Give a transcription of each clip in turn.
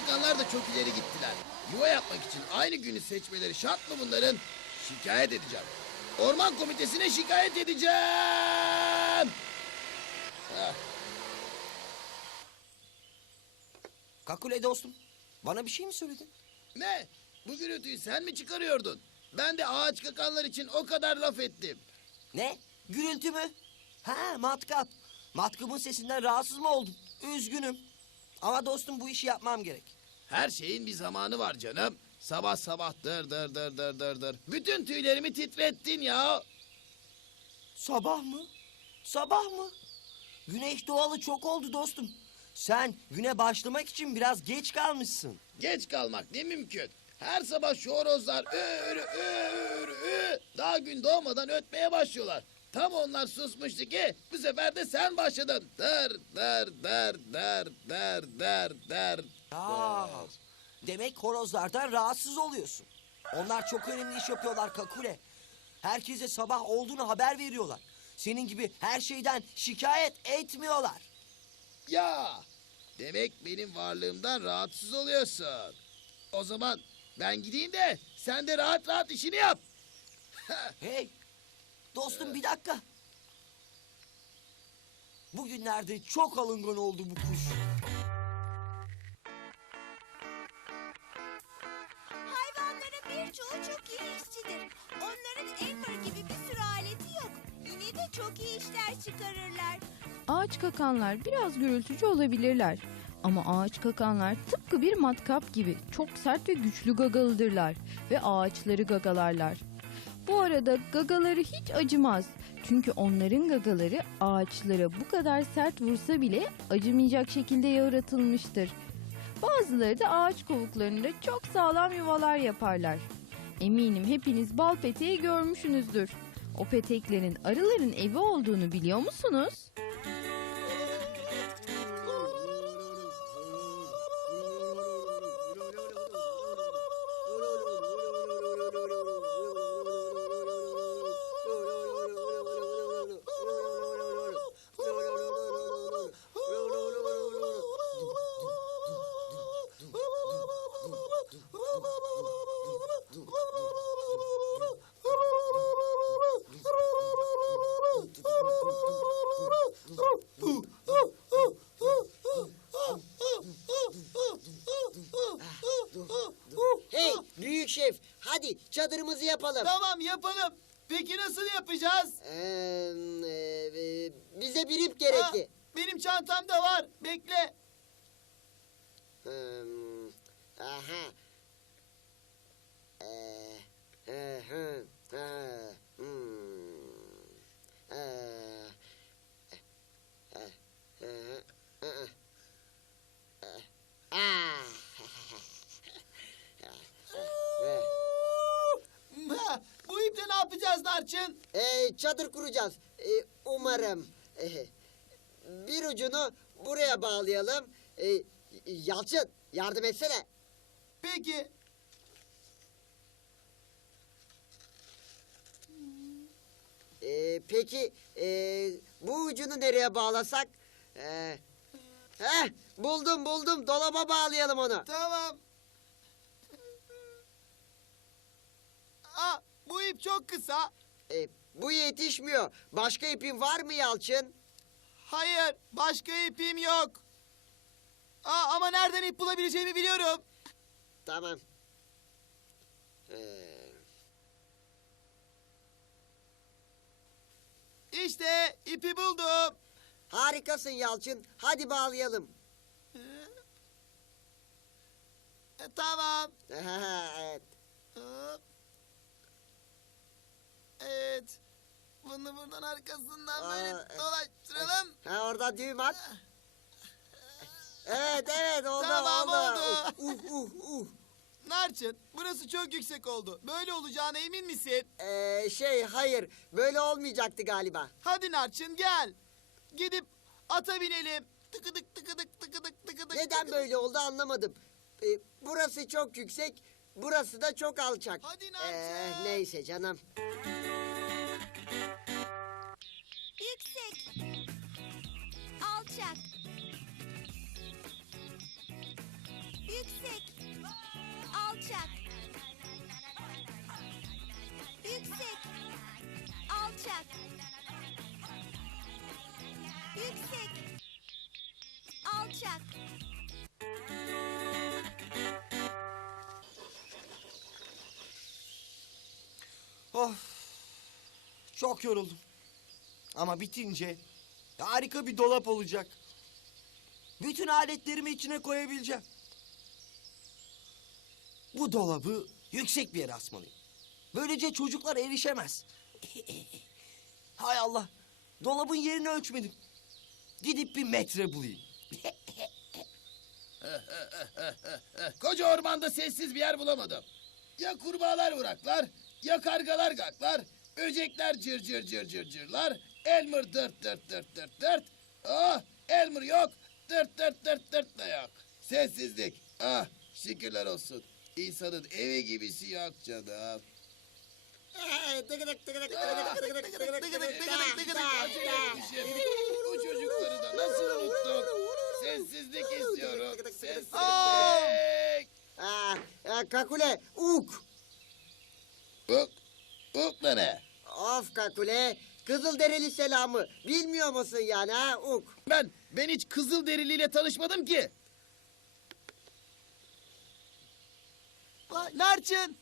Kakanlar da çok ileri gittiler. Yuva yapmak için aynı günü seçmeleri şart mı bunların? Şikayet edeceğim. Orman komitesine şikayet edeceğim. Heh, Kakule dostum. Bana bir şey mi söyledin? ne? Bu gürültüyü sen mi çıkarıyordun? Ben de ağaç kakanlar için o kadar laf ettim. Ne? Gürültü mü? Ha matkap. Matkabın sesinden rahatsız mı oldun? Üzgünüm. Ama dostum bu işi yapmam gerek. Her şeyin bir zamanı var canım. Sabah sabah dır dır dır dır dır dır. Bütün tüylerimi titrettin ya. Sabah mı? Sabah mı? Güneş doğalı çok oldu dostum. Sen güne başlamak için biraz geç kalmışsın. Geç kalmak ne mümkün. Her sabah şu horozlar ür ür ür daha gün doğmadan ötmeye başlıyorlar. Tam onlar susmuştu ki bu sefer de sen başladın. Der der der der der der der. Aa, demek horozlardan rahatsız oluyorsun. Onlar çok önemli iş yapıyorlar Kakule. Herkese sabah olduğunu haber veriyorlar. Senin gibi her şeyden şikayet etmiyorlar. Ya demek benim varlığımdan rahatsız oluyorsun. O zaman ben gideyim de sen de rahat rahat işini yap. Hey, dostum bir dakika. Bugünlerde çok alıngan oldu bu kuş. Hayvanların birçoğu çok iyi işçidir. Onların elmer gibi bir sürü aleti yok. Yine de çok iyi işler çıkarırlar. Ağaç kakanlar biraz gürültücü olabilirler. Ama ağaç kakanlar tıpkı bir matkap gibi çok sert ve güçlü gagalıdırlar ve ağaçları gagalarlar. Bu arada gagaları hiç acımaz. Çünkü onların gagaları ağaçlara bu kadar sert vursa bile acımayacak şekilde yaratılmıştır. Bazıları da ağaç kovuklarında çok sağlam yuvalar yaparlar. Eminim hepiniz bal peteği görmüşsünüzdür. O peteklerin arıların evi olduğunu biliyor musunuz? Çadırımızı yapalım. Tamam yapalım. Peki nasıl yapacağız? Ee, e, bize bir ip gerekli. Ha, benim çantamda var. Bekle. Hmm, aha. Ee, hı, hı, hı, hmm. Ee, e, e, e, e, e, ah. Ha, bu iple ne yapacağız Çadır kuracağız. Ee, umarım. Ee, bir ucunu buraya bağlayalım. Ee, Yalçın yardım etsene. Peki. Ee, peki ee, bu ucunu nereye bağlasak? Ee, heh, buldum buldum dolaba bağlayalım onu. Tamam. Aa, bu ip çok kısa. Ee, bu yetişmiyor. Başka ipin var mı Yalçın? Hayır, başka ipim yok. Aa, ama nereden ip bulabileceğimi biliyorum. Tamam. Ee, İşte ipi buldum. harikasın Yalçın. Hadi bağlayalım. tamam. evet. Hop. Evet. Bunu buradan arkasından böyle Aa, e- dolaştıralım. Ha orada düğüm at. Evet evet oldu Tamam, oldu. Uh uh uh. Narçın, burası çok yüksek oldu. Böyle olacağına emin misin? Ee, şey hayır böyle olmayacaktı galiba. Hadi Narçın gel. Gidip ata binelim. Tıkıdık tıkıdık tıkıdık tıkıdık. Neden tıkıdık. böyle oldu anlamadım. Ee, burası çok yüksek, burası da çok alçak. Hadi Narcı. Ee, neyse canım. Yüksek. Alçak. Yüksek. Alçak. Yüksek. Alçak. Yüksek. Alçak. Of. Çok yoruldum. Ama bitince harika bir dolap olacak. Bütün aletlerimi içine koyabileceğim. Bu dolabı yüksek bir yere asmalıyım. Böylece çocuklar erişemez. Hay Allah. Dolabın yerini ölçmedim. Gidip bir metre bulayım. Koca ormanda sessiz bir yer bulamadım. Ya kurbağalar uğraklar, ya kargalar gaklar, böcekler cır cır cır cır cırlar, Elmer dırt dırt dırt dırt dırt. Ah, Elmer yok, dırt dırt dırt dırt da yok. Sessizlik. Ah, şükürler olsun. İnsanın evi gibisi yok canım. Bu çocukları da nasıl unuttuk? Sessizlik istiyorum. Sessizlik. Aa, e, kakule, uk. Uk, uk ne? Of kakule, Kızılderili selamı. Bilmiyor musun yani ha, uk. Ben, ben hiç kızıl deriliyle tanışmadım ki. Narçın,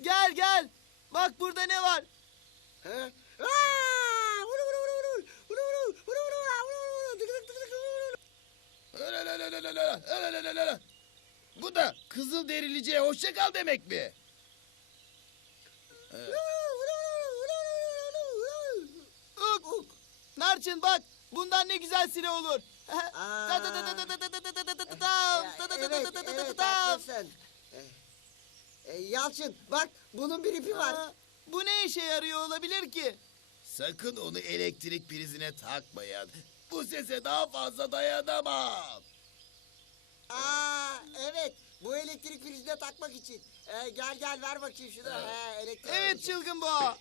gel gel. Bak burada ne var? Ha? Aa! Vuru, vuru, vuru, vuru. Vuru, vuru, vuru, vuru, vuru, vuru. Tık, tık, tık, tık, vuru. Bu da kızıl deriliciye hoşça kal demek mi? Uk. Narçın bak, bundan ne güzel silah olur. Aa. Evet, evet haklısın. Eh, e, Yalçın bak bunun bir ipi var. Aa, Bu ne işe yarıyor olabilir ki? Sakın onu elektrik prizine takmayın. Bu sese daha fazla dayanamam. Aa evet bu elektrik prizine takmak için. Ee, gel gel ver bakayım şunu. He, elektrik Evet prizi. çılgın boğa.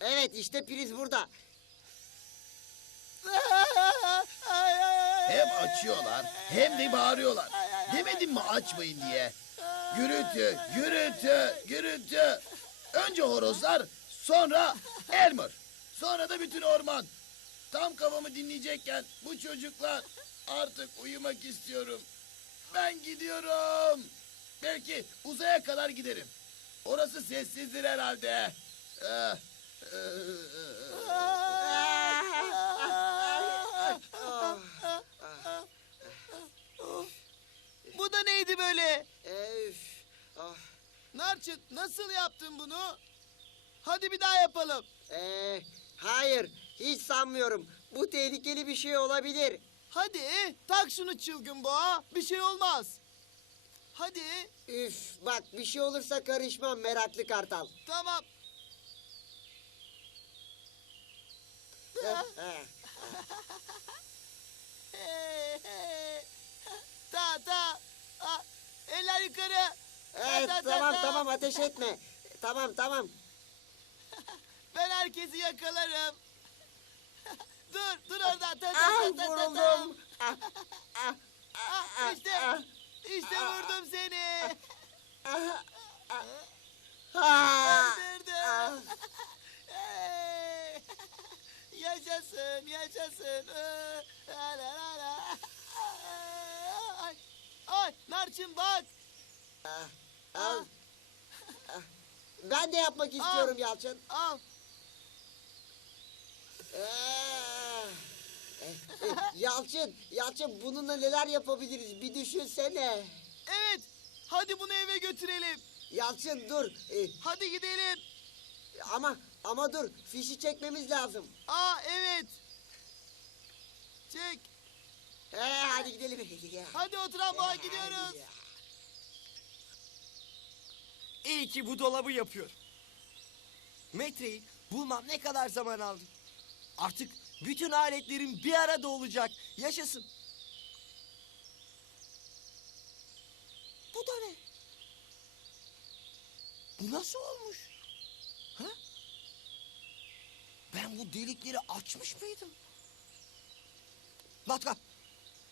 Evet işte priz burada. Hem açıyorlar hem de bağırıyorlar. Demedim mi açmayın diye. Gürültü, gürültü, gürültü. Önce horozlar, sonra Elmer. Sonra da bütün orman. Tam kafamı dinleyecekken bu çocuklar artık uyumak istiyorum. Ben gidiyorum. Belki uzaya kadar giderim. Orası sessizdir herhalde. Ah. Bu da neydi böyle? Üf. Ah. Nasıl yaptın bunu? Hadi bir daha yapalım. Ee, hayır hiç sanmıyorum. Bu tehlikeli bir şey olabilir. Hadi tak şunu çılgın boğa. Bir şey olmaz. Hadi Üf bak bir şey olursa karışmam meraklı kartal. tamam. Heh, heh. ta ta. Ah, Eller yukarı. Evet Ta, ta, ta, tamam ta. tamam ateş etme. Tamam tamam. Ben herkesi yakalarım. dur dur orada. Ta, ta, Ah ta, ta, ta, ta. vuruldum. Ah, ah, Ah, işte. ah. İşte vurdum seni. ah, ah. Ah, Öldürdüm. ah. Hey! yaşasın, yaşasın. Ee, la, la, la, la. Ay, ay, Narçın bak. Ah, al. Ah. Ben de yapmak istiyorum Yalçın. Al. Ah. Yalçın, Yalçın bununla neler yapabiliriz bir düşünsene. Evet. Hadi bunu eve götürelim. Yalçın dur. E, Hadi gidelim. ama ama dur fişi çekmemiz lazım. Aa evet. Çek. He hadi gidelim. Hadi o tramvaya gidiyoruz. İyi ki bu dolabı yapıyor. Metreyi bulmam ne kadar zaman aldı. Artık bütün aletlerim bir arada olacak. Yaşasın. Bu da ne? Bu nasıl olmuş? Ha? Ben bu delikleri açmış mıydım? Matkap.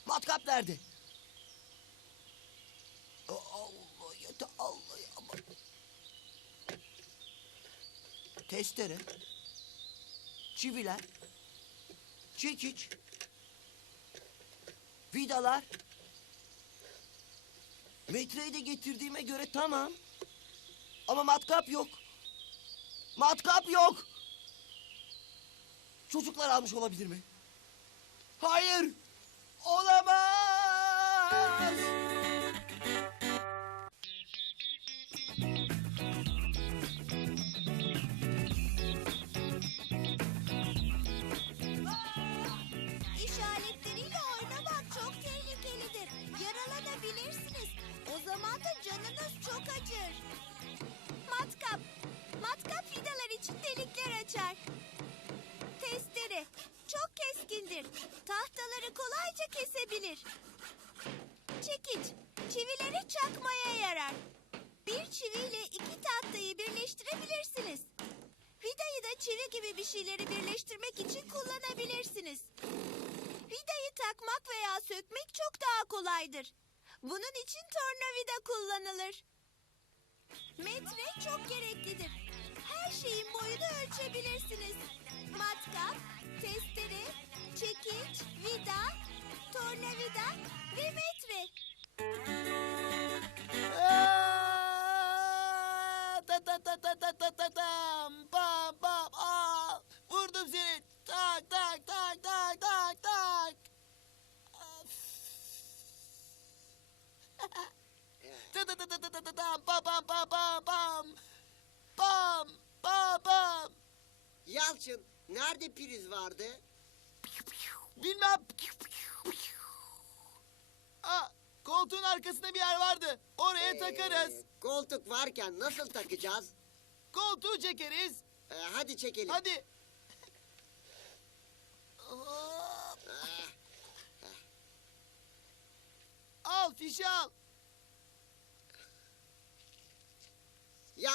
Matkap nerede? Allah ya Allah ya. Testere. Çiviler. Çekiç. Vidalar. Metreyi de getirdiğime göre tamam. Ama matkap yok. Matkap yok. Çocuklar almış olabilir mi? Hayır. Olamaz. Da canınız çok acır. Matkap. Matkap vidalar için delikler açar. Testere. Çok keskindir. Tahtaları kolayca kesebilir. Çekiç. Çivileri çakmaya yarar. Bir çiviyle iki tahtayı birleştirebilirsiniz. Vidayı da çivi gibi bir şeyleri birleştirmek için kullanabilirsiniz. Vidayı takmak veya sökmek çok daha kolaydır. Bunun için tornavida kullanılır. Metre çok gereklidir. Her şeyin boyunu ölçebilirsiniz. Matkap, testere, çekiç, vida, tornavida ve metre. Aa, Ta ta ta ta ta ta ta tam. Pam pam. Aa, vurdum seni. Tak tak tak tak tak tak. Of. Yalçın nerede priz vardı? Bilmem. Aa, koltuğun arkasında bir yer vardı. Oraya Ee, takarız. koltuk varken nasıl takacağız? Koltuğu çekeriz. Ee, hadi çekelim. Hadi. Hop. Ah, Al fişi al.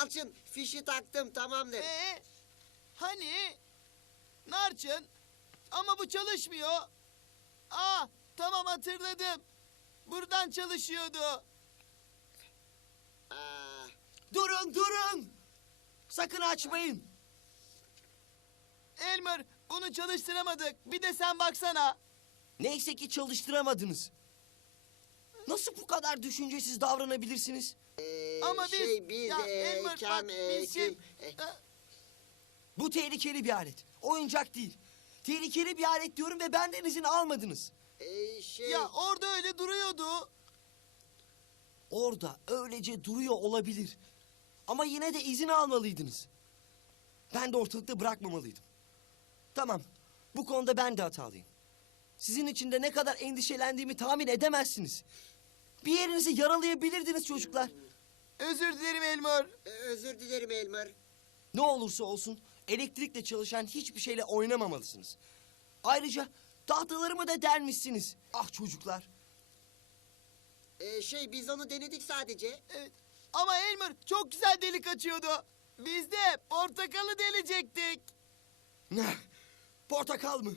Yalçın fişi taktım tamamdır. Ee, hani? Narçın. Ama bu çalışmıyor. Aa, tamam hatırladım. Buradan çalışıyordu. Aa, Durun durun. Sakın açmayın. Elmer, bunu çalıştıramadık. Bir de sen baksana. Neyse ki çalıştıramadınız. Nasıl bu kadar düşüncesiz davranabilirsiniz? Ee, Ama biz... şey biz ya Elmer, kem, bak, biz şey... ee, e, Bu tehlikeli bir alet. Oyuncak değil. Tehlikeli bir alet diyorum ve benden izin almadınız. ee, şey ya orada öyle duruyordu. Orada öylece duruyor olabilir. Ama yine de izin almalıydınız. Ben de ortalıkta bırakmamalıydım. Tamam. Bu konuda ben de hatalıyım. Sizin için de ne kadar endişelendiğimi tahmin edemezsiniz. Bir yerinizi yaralayabilirdiniz çocuklar. Özür dilerim Elmer. Ee, özür dilerim Elmer. Ne olursa olsun elektrikle çalışan hiçbir şeyle oynamamalısınız. Ayrıca tahtalarımı da delmişsiniz. Ah çocuklar. Ee, şey biz onu denedik sadece. Evet. Ama Elmer çok güzel delik açıyordu. Biz de portakalı delecektik. Ne? Portakal mı?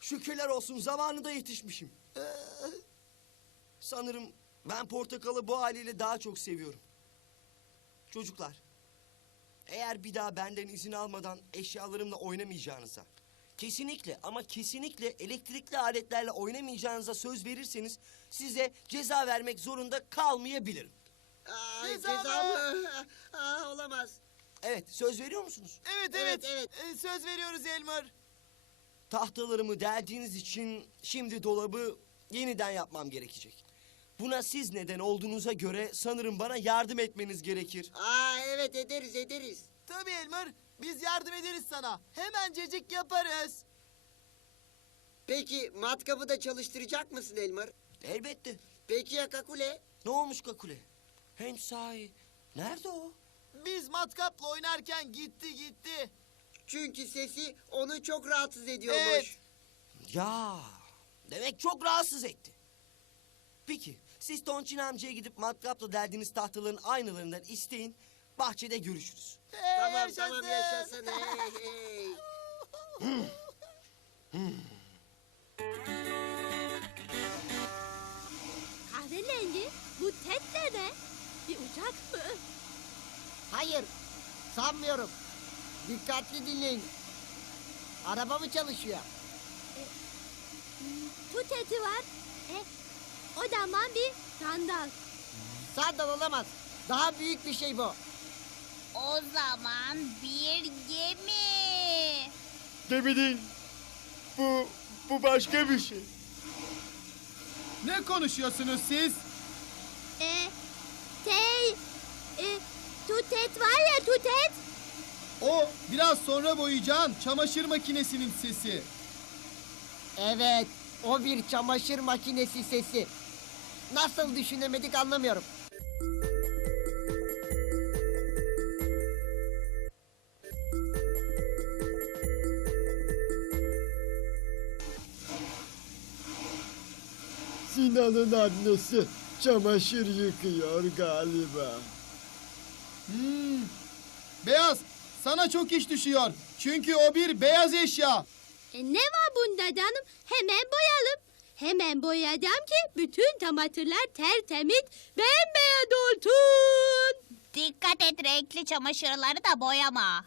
Şükürler olsun zamanında yetişmişim. Ee, sanırım ben portakalı bu haliyle daha çok seviyorum. Çocuklar, eğer bir daha benden izin almadan eşyalarımla oynamayacağınıza, kesinlikle ama kesinlikle elektrikli aletlerle oynamayacağınıza söz verirseniz size ceza vermek zorunda kalmayabilirim. Aa, Ceza ceza mı? Aa, olamaz. Evet, söz veriyor musunuz? Evet Evet, evet. evet. Ee, söz veriyoruz Elmer. Tahtalarımı deldiğiniz için şimdi dolabı yeniden yapmam gerekecek. Buna siz neden olduğunuza göre sanırım bana yardım etmeniz gerekir. Aa evet ederiz ederiz. Tabii Elmer. Biz yardım ederiz sana. Hemencecik yaparız. Peki matkabı da çalıştıracak mısın Elmer? Elbette. Peki ya Kakule? Ne olmuş Kakule? Hem sahi. Nerede o? Biz matkapla oynarken gitti gitti. Çünkü sesi onu çok rahatsız ediyormuş. Evet. Ya. Demek çok rahatsız etti. Peki siz Tonçin amcaya gidip matkapla deldiğiniz tahtaların aynılarından isteyin. Bahçede görüşürüz. Hey, Tamam tamam yaşasın hey hey. Kahverengi bu tet de ne? Bir uçak mı? Hayır, sanmıyorum. Dikkatli dinleyin. Araba mı çalışıyor? Tut eti var. E, o zaman bir sandal. Sandal olamaz. Daha büyük bir şey bu. O zaman bir gemi. Gemi değil. Bu, bu başka bir şey. Ne konuşuyorsunuz siz? E, şey, e, tutet var ya tutet. O biraz sonra boyayacağın çamaşır makinesinin sesi. Evet, o bir çamaşır makinesi sesi. Nasıl düşünemedik anlamıyorum. Sinan'ın annesi çamaşır yıkıyor galiba. Hmm. Beyaz, sana çok iş düşüyor. Çünkü o bir beyaz eşya. E, ne var bunda canım? Hemen boyayalım. Hemen boyayacağım ki bütün tamatırlar tertemiz bembeyaz olsun. Dikkat et renkli çamaşırları da boyama.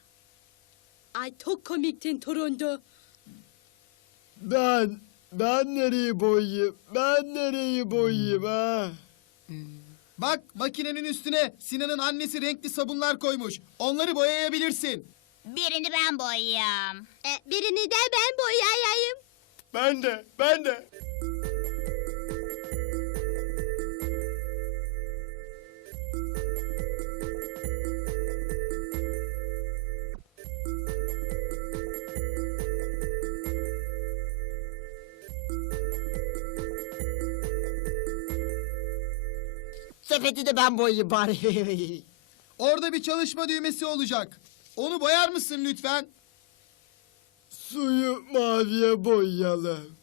Ay çok komiktin turundu. Ben, ben nereyi boyayayım? Ben nereyi boyayayım ha? Bak makinenin üstüne Sinan'ın annesi renkli sabunlar koymuş. Onları boyayabilirsin. Birini ben boyayayım. E, birini de ben boyayayım. Ben de, ben de. Sepeti de ben boyayayım bari. Orada bir çalışma düğmesi olacak. Onu boyar mısın lütfen? Suyu maviye boyayalım.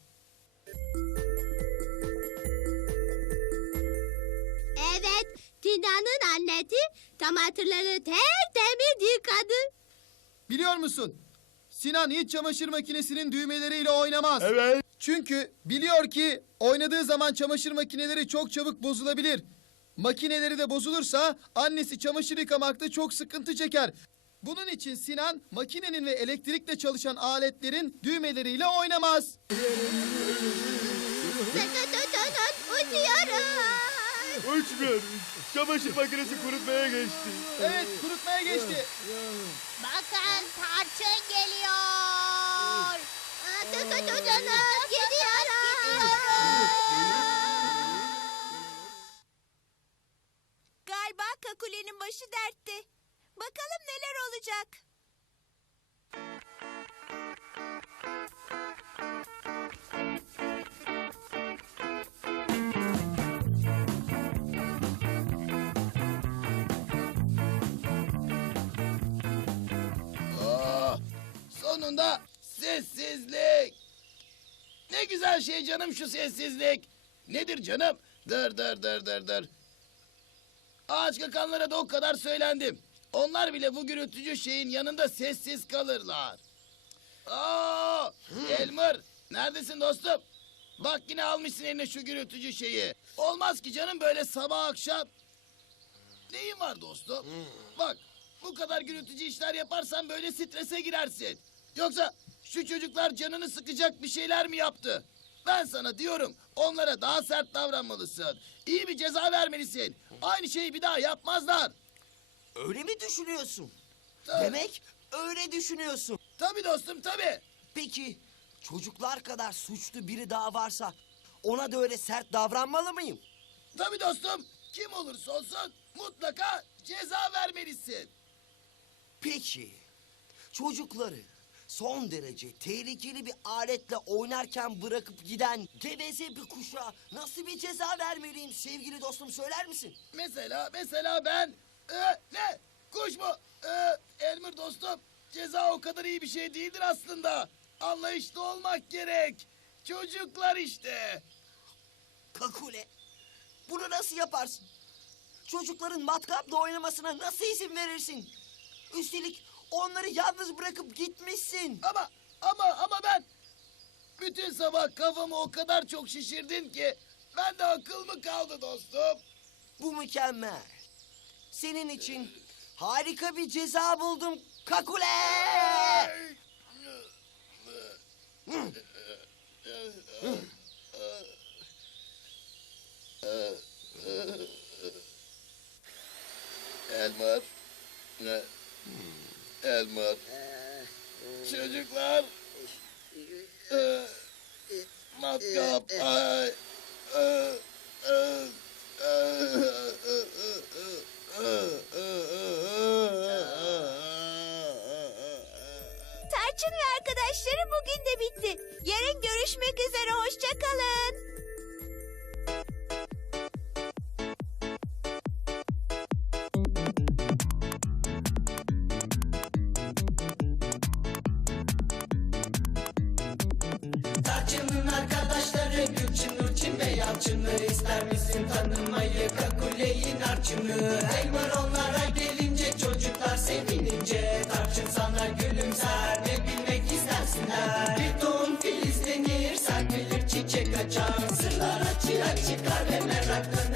Evet, Tina'nın annesi tamatırları tertemiz yıkadı. Biliyor musun? Sinan hiç çamaşır makinesinin düğmeleriyle oynamaz. Evet. Çünkü biliyor ki oynadığı zaman çamaşır makineleri çok çabuk bozulabilir. Makineleri de bozulursa annesi çamaşır yıkamakta çok sıkıntı çeker. Bunun için Sinan makinenin ve elektrikle çalışan aletlerin düğmeleriyle oynamaz. Uçuyoruz. Uçmuyoruz. Çamaşır makinesi kurutmaya geçti. Evet kurutmaya geçti. Bakın tarçın geliyor. Gidiyoruz. Galiba Kakule'nin başı dertte. Bakalım neler olacak. Oh, sonunda sessizlik. Ne güzel şey canım şu sessizlik. Nedir canım? Dır dır dır dır dır. Ağaç kakanlara da o kadar söylendim. Onlar bile bu gürültücü şeyin yanında sessiz kalırlar. Aa, Elmer, neredesin dostum? Bak yine almışsın eline şu gürültücü şeyi. Olmaz ki canım böyle sabah akşam. Neyin var dostum? Bak bu kadar gürültücü işler yaparsan böyle strese girersin. Yoksa şu çocuklar canını sıkacak bir şeyler mi yaptı? Ben sana diyorum onlara daha sert davranmalısın. İyi bir ceza vermelisin. Aynı şeyi bir daha yapmazlar. Öyle mi düşünüyorsun? Tabii. Demek öyle düşünüyorsun. Tabii dostum tabii. Peki çocuklar kadar suçlu biri daha varsa ona da öyle sert davranmalı mıyım? Tabii dostum. Kim olursa olsun mutlaka ceza vermelisin. Peki çocukları son derece tehlikeli bir aletle oynarken bırakıp giden geveze bir kuşa nasıl bir ceza vermeliyim sevgili dostum söyler misin? Mesela mesela ben Ee, ne kuş mu? Ee, Elmir dostum ceza o kadar iyi bir şey değildir aslında. Anlayışlı olmak gerek. Çocuklar işte. Kakule bunu nasıl yaparsın? Çocukların matkapla oynamasına nasıl izin verirsin? Üstelik onları yalnız bırakıp gitmişsin. Ama ama ama ben bütün sabah kafamı o kadar çok şişirdin ki ben de akıl mı kaldı dostum? Bu mükemmel. Senin için harika bir ceza buldum Kakule. Elmer. Ne? Elmer. Çocuklar. Ee, Matkap. Narçın'ı Elmer onlara gelince çocuklar sevinince Tarçın sana gülümser ne bilmek istersinler? Bir tohum filizlenir serpilir çiçek açar Sırlar açığa çıkar ve meraklanır